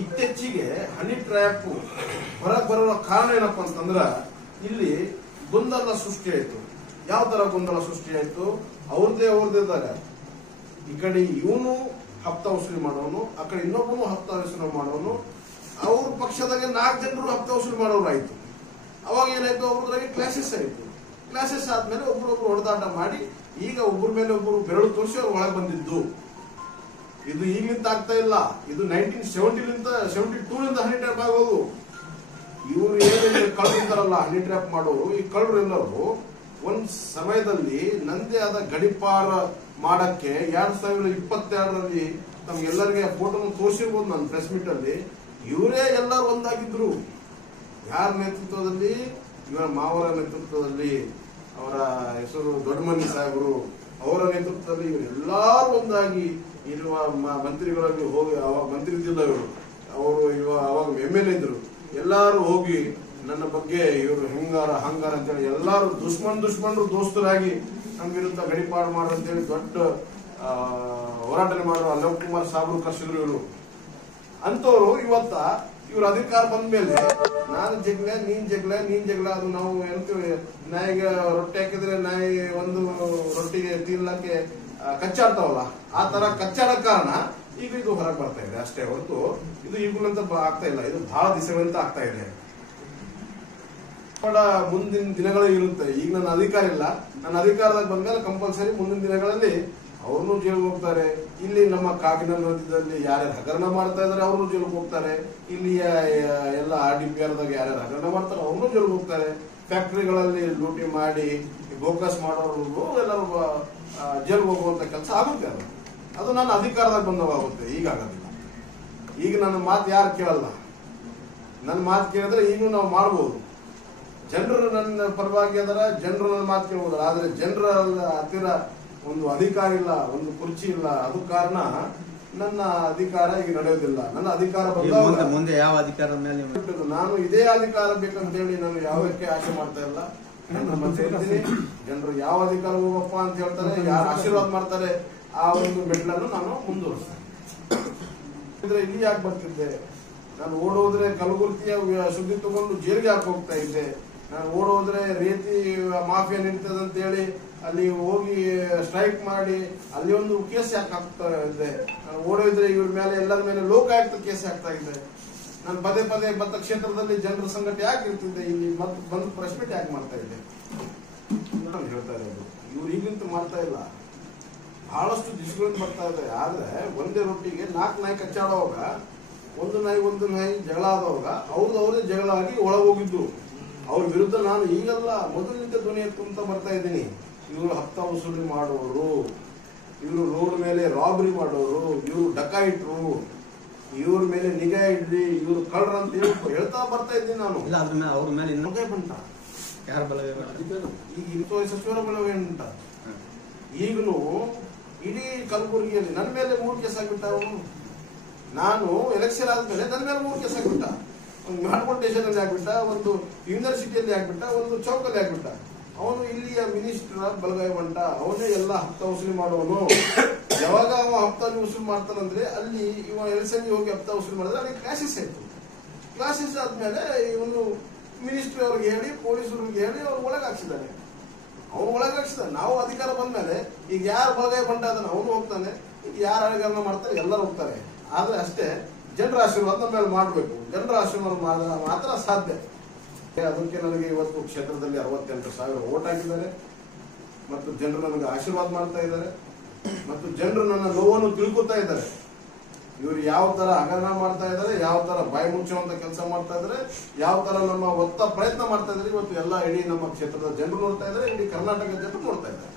ಇತ್ತೀಚೆಗೆ honey trap ಹೊರಗೆ ಬರುವ ಕಾರಣ ಏನಪ್ಪಾ ಅಂತಂದ್ರ ಇಲ್ಲಿ ಗೊಂದಲ ಸೃಷ್ಟಿ ಆಯ್ತು. ಯಾವ ತರ ಗೊಂದಲ ಸೃಷ್ಟಿ ಆಯ್ತು? ಅವ್ರದೇ ಇದ್ದಾರೆ. ಈ ಕಡೆ ಇವನು ಹಪ್ತ ವಸೂಲಿ ಮಾಡೋನು, ಆ ಕಡೆ ಇನ್ನೊಬ್ಬನು ಹಪ್ತ ವಸೂಲಿ ಮಾಡೋನು. ಅವ್ರ ಪಕ್ಷದಾಗೆ 4 ಜನರು ಹಪ್ತ ವಸೂಲಿ ಮಾಡೋರು ಆಯ್ತು. ಅವಾಗ ಏನಾಯ್ತು? ಅವ್ರದ್ರಾಗೆ ಕ್ಲಾಸಸ್ ಆಯ್ತು. ಕ್ಲಾಸಸ್ ಆದ್ಮೇಲೆ ಒಬ್ರೊಬ್ರು ಹೊಡೆದಾಟ ಮಾಡಿ ಈಗ ಒಬ್ಬರ ಮೇಲೆ ಒಬ್ಬರು ಬೆರಳು ತೋರಿಸಿ ಅವ್ರು ಒಳಗೆ ಬಂದಿದ್ದು. ಇದು ಈಗಲಿಂದ ಆಗ್ತಾ ಇಲ್ಲ. ಇದು 1972 ಹನಿ ಟ್ರ್ಯಾಪ್ ಆಗೋದು. ಇವರು ಏನೇನು ಕಳ್ಳರು ಇದ್ದಾರಲ್ಲ, ಹನಿ ಟ್ರ್ಯಾಪ್ ಮಾಡೋರು, ಈ ಕಳ್ಳರು ಎಲ್ಲರೂ ಒಂದ್ ಸಮಯದಲ್ಲಿ ನಂದೇ ಆದ ಗಡಿಪಾರ ಮಾಡಕ್ಕೆ 2022ರಲ್ಲಿ ನಮ್ಗೆಲ್ಲರಿಗೆ ಫೋಟೋನ ತೋರಿಸಿರ್ಬೋದು ನಾನು ಪ್ರೆಸ್ ಮೀಟ್ ಅಲ್ಲಿ. ಇವರೇ ಎಲ್ಲರೂ ಒಂದಾಗಿದ್ರು. ಯಾರ ನೇತೃತ್ವದಲ್ಲಿ? ಇವರ ಮಾವರ ನೇತೃತ್ವದಲ್ಲಿ, ಅವರ ಹೆಸರು ದೊಡ್ಡಮನಿ ಸಾಹೇಬರು, ಅವರ ನೇತೃತ್ವದಲ್ಲಿ ಇವರೆಲ್ಲರೂ ಒಂದಾಗಿ ಇರುವ ಮಂತ್ರಿಗಳಲ್ಲಿ ಹೋಗಿ, ಅವಾಗ ಮಂತ್ರಿ ಇದ್ದಿಲ್ಲ ಇವರು, ಅವರು ಅವಾಗ MLA ಇದ್ರು. ಎಲ್ಲಾರು ಹೋಗಿ ನನ್ನ ಬಗ್ಗೆ ಇವರು ಹಿಂಗಾರ ಹಂಗಾರ ಅಂತೇಳಿ ಎಲ್ಲಾರು ದುಶ್ಮನರು ದೋಸ್ತರಾಗಿ ನಮ್ಮ ವಿರುದ್ಧ ಗಡಿಪಾಡು ಮಾಡು ಅಂತೇಳಿ ದೊಡ್ಡ ಹೋರಾಟನೆ ಮಾಡುವ ಲವ್ ಕುಮಾರ್ ಸಾಬ್ರು ಕರ್ಸಿದ್ರು ಇವರು. ಅಂತವ್ರು ಇವತ್ತ ಇವ್ರ ಅಧಿಕಾರ ಬಂದ ಮೇಲೆ ನಾನು ಜಗ್ಲೆ ನೀನ್ ಜಗ್ಲ ಅದು ನಾವು ಹೇಳ್ತೀವಿ. ನಾಯಿಗೆ ರೊಟ್ಟಿ ಹಾಕಿದ್ರೆ ನಾಯಿ ಒಂದು ರೊಟ್ಟಿಗೆ ತಿನ್ನಕ್ಕೆ ಕಚ್ಚಾಡ್ತಾವಲ್ಲ, ಆ ತರ ಕಚ್ಚಾಡ ಕಾರಣ ಈಗ ಇದು ಹೊರಗೆ ಬರ್ತಾ ಇದೆ ಅಷ್ಟೇ ಹೊರತು ಇದು ಈಗಲಂತ ಆಗ್ತಾ ಇಲ್ಲ. ಇದು ಬಹಳ ದಿವಸಗಳಿಂದ ಆಗ್ತಾ ಇದೆ. ಮುಂದಿನ ದಿನಗಳು ಇರುತ್ತೆ. ಈಗ ನನ್ನ ಅಧಿಕಾರ ಇಲ್ಲ. ನನ್ನ ಅಧಿಕಾರದಾಗ ಬಂದ್ಮೇಲೆ ಕಂಪಲ್ಸರಿ ಮುಂದಿನ ದಿನಗಳಲ್ಲಿ ಅವ್ರನ್ನೂ ಜೈಲಿಗೆ ಹೋಗ್ತಾರೆ. ಇಲ್ಲಿ ನಮ್ಮ ಕಾಗಿನ ನದಿಯಲ್ಲಿ ಯಾರ್ಯಾರು ಹಗರಣ ಮಾಡ್ತಾ ಇದಾರೆ ಅವ್ರನ್ನೂ ಜೈಲಿಗೆ ಹೋಗ್ತಾರೆ. ಇಲ್ಲಿ ಎಲ್ಲ RDPRದಾಗ ಯಾರ್ಯಾರು ಹಗರಣ ಮಾಡ್ತಾರೆ ಅವ್ರನ್ನೂ ಜೈಲಿಗೆ ಹೋಗ್ತಾರೆ. ಫ್ಯಾಕ್ಟರಿಗಳಲ್ಲಿ ಲೂಟಿ ಮಾಡಿ ಬೋಕಸ್ ಮಾಡೋರು ಎಲ್ಲರೂ ಜೈಲಿಗೆ ಹೋಗುವಂತ ಕೆಲಸ ಆಗುತ್ತೆ. ಅದು ನನ್ನ ಅಧಿಕಾರದಾಗ ಬಂದವಾಗುತ್ತೆ. ಈಗ ಆಗೋದಿಲ್ಲ. ಈಗ ನನ್ನ ಮಾತು ಯಾರು ಕೇಳಲ್ಲ. ನನ್ನ ಮಾತು ಕೇಳಿದ್ರೆ ಈಗೂ ನಾವು ಮಾಡ್ಬೋದು. ಜನರು ನನ್ನ ಪರವಾಗಿ ಅದರ, ಜನರು ನನ್ನ ಮಾತು ಕೇಳ್ಬೋದಾರ. ಆದ್ರೆ ಜನರ ಹತ್ತಿರ ಒಂದು ಅಧಿಕಾರ ಇಲ್ಲ, ಒಂದು ಕುರ್ಚಿ ಇಲ್ಲ. ಅದು ಕಾರಣ ನನ್ನ ಅಧಿಕಾರ ಈಗ ನಡೆಯೋದಿಲ್ಲ. ನನ್ನ ಅಧಿಕಾರ ಬಂದ ಮುಂದೆ ಯಾವ ಅಧಿಕಾರದ ಮೇಲೆ ನಾನು ಇದೇ ಅಧಿಕಾರ ಬೇಕಂತ ಹೇಳಿ ನಾನು ಯಾವಕ್ಕೆ ಆಸೆ ಮಾಡ್ತಾ ಇಲ್ಲ. ಜನರು ಯಾವ ಅಧಿಕಾರ ಹೋಗಪ್ಪ ಅಂತ ಹೇಳ್ತಾರೆ, ಯಾರು ಆಶೀರ್ವಾದ ಮಾಡ್ತಾರೆ ಆ ಒಂದು ಮೆಟ್ಲನ್ನು ನಾನು ಮುಂದುವರಿಸ್ತೇನೆ. ಇಲ್ಲಿ ಯಾಕೆ ಬರ್ತಿದ್ದೆ? ನಾನು ಓಡೋದ್ರೆ ಕಲಬುರ್ಗಿಯ ಸುದ್ದಿ ತಗೊಂಡು ಜೈಲಿಗೆ ಯಾಕೆ ಹೋಗ್ತಾ ಇದ್ದೆ? ನಾನು ಓಡೋದ್ರೆ ರೀತಿ ಮಾಫಿಯಾ ನಡೀತದೆ ಅಂತ ಹೇಳಿ ಅಲ್ಲಿ ಹೋಗಿ ಸ್ಟ್ರೈಕ್ ಮಾಡಿ ಅಲ್ಲಿ ಒಂದು ಕೇಸ್ ಯಾಕೆ ಹಾಕ್ತಾ ಇದ್ದೆ? ನಾನು ಓಡೋದ್ರೆ ಇವ್ರ ಮೇಲೆ ಎಲ್ಲರ ಮೇಲೆ ಲೋಕಾಯುಕ್ತ ಕೇಸ್ ಹಾಕ್ತಾ ಇದ್ದೆ. ನಾನು ಪದೇ ಭತ್ತ ಕ್ಷೇತ್ರದಲ್ಲಿ ಜನರ ಸಂಘಟನೆ ಯಾಕೆ ಇರ್ತಿದ್ದೆ? ಇಲ್ಲಿ ಬಂದು ಪ್ರೆಸ್ ಮೀಟ್ ಯಾಕೆ ಮಾಡ್ತಾ ಇದ್ದೆ? ನಾನು ಹೇಳ್ತಾ ಇರೋದು ಇವ್ರು ಈಗಂತೂ ಮಾಡ್ತಾ ಇಲ್ಲ. ಬಹಳಷ್ಟು ದಿಶೆಗಳಿಂದ ಬರ್ತಾ ಇದೆ. ಆದ್ರೆ ಒಂದೇ ರೊಟ್ಟಿಗೆ 4 ನಾಯಿ ಕಚ್ಚಾಡುವಾಗ ಒಂದು ನಾಯಿ ಜಗಳ ಆದವಾಗ ಅವ್ರದೇ ಜಗಳ ಆಗಿ ಒಳಗೋಗಿದ್ದು. ಅವ್ರ ವಿರುದ್ಧ ನಾನು ಈಗೆಲ್ಲ ಮೊದಲಿನಿಂದ ಧ್ವನಿ ಎತ್ತುಂತ ಬರ್ತಾ ಇದ್ದೀನಿ. ಇವರು ಹಪ್ತ ವಸೂಲಿ ಮಾಡೋರು, ಇವರು ರೋಡ್ ಮೇಲೆ ರಾಬರಿ ಮಾಡೋರು, ಇವರು ಡಕಾಯಿಟ್ರು, ಇವ್ರ ಮೇಲೆ ನಿಗಾ ಇಡ್ರಿ, ಇವ್ರು ಕಳ್ರ ಅಂತ ಹೇಳ್ತಾ ಬರ್ತಾ ಇದ್ದೀನಿ ನಾನು. ಅವ್ರ ಮೇಲೆ ಬಂಟ ಯಾರ ಬಲವೇ ಈಗ ಸಚಿವರ ಬಲವೇ ಉಂಟ. ಈಗಲೂ ಇಡೀ ಕಲಬುರಗಿಯಲ್ಲಿ ನನ್ನ ಮೇಲೆ 3 ಕೇಸ್ ಆಗಿಬಿಟ್ಟ ಅವನು. ನಾನು ಎಲೆಕ್ಷನ್ ಆದ್ಮೇಲೆ ನನ್ನ ಮೇಲೆ 3 ಕೇಸ್ ಆಗಿಬಿಟ್ಟ. ಒಂದು ಮಾಡ್ಕೊಂಡು ಸ್ಟೇಷನ್ ಅಲ್ಲಿ ಆಗ್ಬಿಟ್ಟ, ಒಂದು ಯೂನಿವರ್ಸಿಟಿಯಲ್ಲಿ ಆಗ್ಬಿಟ್ಟ, ಒಂದು ಚೌಕಲ್ಲಿ ಆಗ್ಬಿಟ್ಟ. ಅವನು ಇಲ್ಲಿಯ ಮಿನಿಸ್ಟರ್ ಬಲಗೈ ಬಂಟ. ಅವನೇ ಎಲ್ಲ ಹಪ್ತ ವಸೂಲಿ ಮಾಡೋನು. ಯಾವಾಗ ಅವ ಹಪ್ತ ವಸೂಲಿ ಮಾಡ್ತಾನಂದ್ರೆ ಅಲ್ಲಿ ಇವ ಎಲೆಕ್ಷನ್ಗೆ ಹೋಗಿ ಹಪ್ತ ವಸೂಲಿ ಮಾಡಿದ್ರೆ ಅಲ್ಲಿ ಕ್ಲಾಸಸ್ ಆಯ್ತು. ಕ್ಲಾಸಸ್ ಆದ್ಮೇಲೆ ಇವನು ಮಿನಿಸ್ಟ್ರಿ ಅವ್ರಿಗೆ ಹೇಳಿ, ಪೊಲೀಸರಿಗೆ ಹೇಳಿ ಅವ್ರು ಒಳಗೆ ಹಾಕ್ಸಿದ್ದಾನೆ. ಅವನು ಒಳಗೆ ಹಾಕ್ಸಿದಾನೆ. ನಾವು ಅಧಿಕಾರ ಬಂದ್ಮೇಲೆ ಈಗ ಯಾರು ಬಲಗೈ ಬಂಟ ಅದನ್ನ ಅವನು ಹೋಗ್ತಾನೆ, ಈಗ ಯಾರು ಅಧಿಕಾರ ಮಾಡ್ತಾರೆ ಎಲ್ಲರೂ ಹೋಗ್ತಾರೆ. ಆದ್ರೆ ಅಷ್ಟೇ ಜನರ ಆಶೀರ್ವಾದ ನಮ್ಮ ಮೇಲೆ ಮಾಡಬೇಕು. ಜನರ ಆಶೀರ್ವಾದ ಮಾಡಿದ್ರೆ ಮಾತ್ರ ಸಾಧ್ಯ. ಅದಕ್ಕೆ ನನಗೆ ಇವತ್ತು ಕ್ಷೇತ್ರದಲ್ಲಿ 68,000 ವೋಟ್ ಹಾಕಿದ್ದಾರೆ ಮತ್ತು ಜನರು ನನಗೆ ಆಶೀರ್ವಾದ ಮಾಡ್ತಾ ಇದ್ದಾರೆ ಮತ್ತು ಜನರು ನನ್ನ ನೋವನ್ನು ತಿಳ್ಕೊತಾ ಇದ್ದಾರೆ. ಇವರು ಯಾವ ತರ ಹಗರಣ ಮಾಡ್ತಾ ಇದ್ದಾರೆ, ಯಾವ ತರ ಬಾಯಿ ಮುಚ್ಚುವಂತ ಕೆಲಸ ಮಾಡ್ತಾ ಇದ್ದಾರೆ, ಯಾವ ತರ ನಮ್ಮ ಒತ್ತ ಪ್ರಯತ್ನ ಮಾಡ್ತಾ ಇದ್ದಾರೆ ಇವತ್ತು ಎಲ್ಲ ಇಡೀ ನಮ್ಮ ಕ್ಷೇತ್ರದ ಜನರು ನೋಡ್ತಾ ಇದ್ದಾರೆ, ಇಡೀ ಕರ್ನಾಟಕದ ಜನರು ನೋಡ್ತಾ ಇದ್ದಾರೆ.